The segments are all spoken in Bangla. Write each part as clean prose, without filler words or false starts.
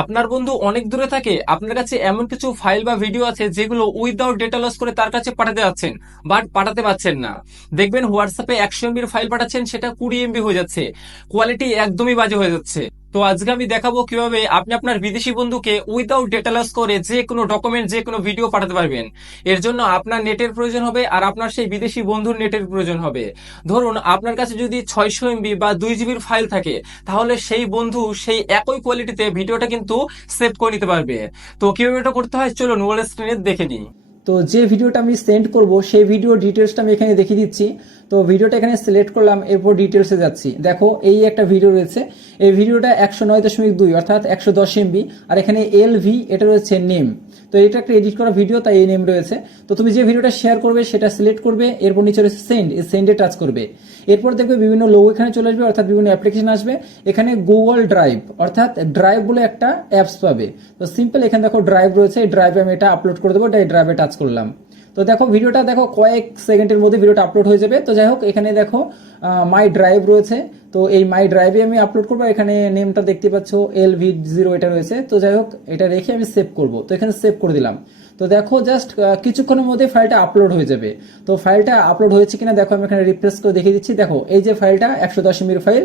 আপনার বন্ধু অনেক দূরে থাকে, আপনার কাছে এমন কিছু ফাইল বা ভিডিও আছে যেগুলো উইদাউট ডেটা লস করে তার কাছে পাঠাতে যাচ্ছেন, বাট পাঠাতে পারছেন না। দেখবেন হোয়াটসঅ্যাপে 100 MB ফাইল পাঠাচ্ছেন, সেটা 20 MB হয়ে যাচ্ছে, কোয়ালিটি একদমই বাজে হয়ে যাচ্ছে। তো আজকে আমি দেখাবো কিভাবে আপনি আপনার বিদেশি বন্ধুকে উইদাউট ডেটা লস করে যে কোনো ডকুমেন্ট, যে কোনো ভিডিও পাঠাতে পারবেন। এর জন্য আপনার নেটের প্রয়োজন হবে, আর আপনার সেই বিদেশি বন্ধুর নেটের প্রয়োজন হবে। ধরুন আপনার কাছে যদি 600 MB বা 2 GB ফাইল থাকে, তাহলে সেই বন্ধু সেই একই কোয়ালিটিতে ভিডিওটা কিন্তু সেভ করে নিতে পারবে। তো কিভাবে এটা করতে হয় চলুন ওয়াল স্ক্রিনে দেখে নিই। তো যে ভিডিওটা আমি সেন্ড করব সেই ভিডিও ডিটেলসটা আমি এখানে দেখিয়ে দিচ্ছি। তো ভিডিওটা এখানে সিলেক্ট করলাম, এরপর ডিটেলসে যাচ্ছি। দেখো এই একটা ভিডিও রয়েছে, এই ভিডিওটা 109.2 অর্থাৎ 110 MB, আর এখানে LV এটা রয়েছে নেম। তো এটা একটা এডিট করা ভিডিও, তাই এই নেম রয়েছে। তো তুমি যে ভিডিওটা শেয়ার করবে সেটা সিলেক্ট করবে, এরপর নিচে রয়েছে সেন্ড, এই সেন্ডে টাচ করবে। এরপর দেখবে বিভিন্ন লোগো এখানে চলে আসবে, অর্থাৎ বিভিন্ন অ্যাপ্লিকেশন আসবে। এখানে গুগল ড্রাইভ অর্থাৎ ড্রাইভ বলে একটা অ্যাপস পাবে। তো সিম্পল এখানে দেখো ড্রাইভ রয়েছে, এই ড্রাইভে আমি এটা আপলোড করে দেবো, এই ড্রাইভে টাচ করলাম। তো দেখো ভিডিওটা দেখো কয়েক সেকেন্ডের মধ্যে ভিডিওটা আপলোড হয়ে যাবে। তো যাই হোক এখানে দেখো মাই ড্রাইভ রয়েছে, তো এই মাই ড্রাইভে আমি আপলোড করবো। এখানে নেমটা দেখতে পাচ্ছ LV0 এটা রয়েছে। তো যাই হোক এটা রেখে আমি সেভ করব, তো এখানে সেভ করে দিলাম। তো দেখো জাস্ট কিছুক্ষণের মধ্যে ফাইলটা আপলোড হয়ে যাবে। তো ফাইলটা আপলোড হয়েছে কিনা দেখো, আমি এখানে রিফ্রেশ করে দেখিয়ে দিচ্ছি। দেখো এই যে ফাইলটা 110 MB ফাইল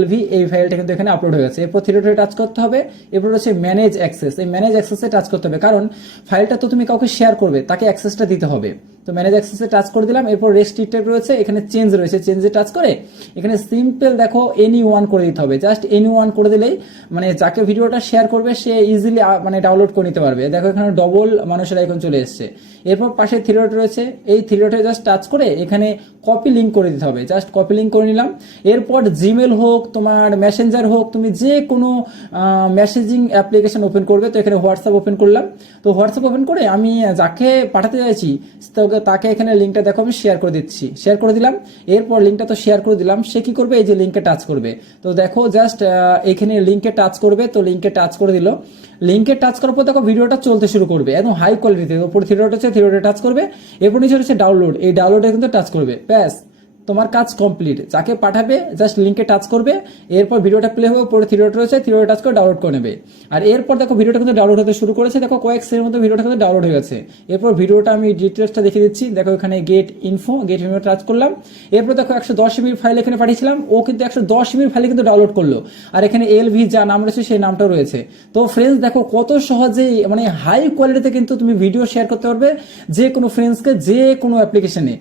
LV, এই ফাইলটা কিন্তু এখানে আপলোড হয়ে গেছে। এরপর থ্রিডটে টাচ করতে হবে, এরপর হচ্ছে ম্যানেজ অ্যাক্সেস, এই ম্যানেজ অ্যাক্সেসে টাচ করতে হবে, কারণ ফাইলটা তো তুমি কাউকে শেয়ার করবে, তাকে অ্যাক্সেসটা দিতে হবে। তো ম্যানেজ অ্যাক্সেসে টাচ করে দিলাম, এরপর রেস্ট্রিক্টেড রয়েছে, এখানে চেঞ্জ রয়েছে, চেঞ্জে টাচ করে এখানে সিম্পল দেখো any1 করে দিতে হবে। জাস্ট any1 করে দিলেই মানে যাকে ভিডিওটা শেয়ার করবে সে ইজিলি মানে ডাউনলোড করে নিতে পারবে। দেখো এখানে ডবল মানুষের আইকন চলে এসছে। এরপর পাশে থ্রি ডট রয়েছে, এই থ্রি ডটে জাস্ট টাচ করে এখানে কপি লিঙ্ক করে দিতে হবে। জাস্ট কপি লিঙ্ক করে নিলাম। এরপর জিমেল হোক, তোমার মেসেঞ্জার হোক, তুমি যে কোনো মেসেজিং অ্যাপ্লিকেশন ওপেন করবে। তো এখানে হোয়াটসঅ্যাপ ওপেন করলাম। তো হোয়াটসঅ্যাপ ওপেন করে আমি যাকে পাঠাতে চাইছি তাকে এখানে লিঙ্কটা দেখো আমি শেয়ার করে দিচ্ছি, শেয়ার করে দিলাম। এরপর লিঙ্কটা তো শেয়ার করে দিলাম, সে কি করবে, এই যে লিঙ্কে টাচ করবে। তো দেখো জাস্ট এখানে লিঙ্কে টাচ করবে, তো লিঙ্কে টাচ করে দিল। লিঙ্কে টাচ করার পর দেখো ভিডিওটা চলতে শুরু করবে একদম হাই কোয়ালিটিতে। উপরে থ্রি ডট আছে, থ্রি ডটে টাচ করবে। এরপর নিচে হচ্ছে ডাউনলোড, এই ডাউনলোডে কিন্তু টাচ করবে। ব্যাস তোমার কাজ কমপ্লিট। যাকে পাঠাবে জাস্ট লিঙ্কে টাচ করবে, এরপর ভিডিওটা প্লে হবে, পরে থ্রি ডট রয়েছে, থ্রি ডট টাচ করে ডাউনলোড করে নেবে। আর এরপর দেখো ভিডিওটা কিন্তু ডাউনলোড হতে শুরু করেছে, দেখো কয়েক সেকেন্ডের মধ্যে ভিডিওটা কিন্তু ডাউনলোড হয়ে গেছে। এরপর ভিডিওটা আমি ডিটেলসটা দেখিয়ে দিচ্ছি। দেখো এখানে গেট ইনফো টাচ করলাম। এরপর দেখো 110 MB ফাইল এখানে পাঠিয়েছিলাম, ও কিন্তু 110 MB ফাইলে কিন্তু ডাউনলোড করলো। আর এখানে LV যা নাম রয়েছে সেই নামটাও রয়েছে। তো ফ্রেন্ডস দেখো কত সহজেই মানে হাই কোয়ালিটিতে কিন্তু তুমি ভিডিও শেয়ার করতে পারবে যে কোনো ফ্রেন্ডসকে, যে কোনো অ্যাপ্লিকেশনে।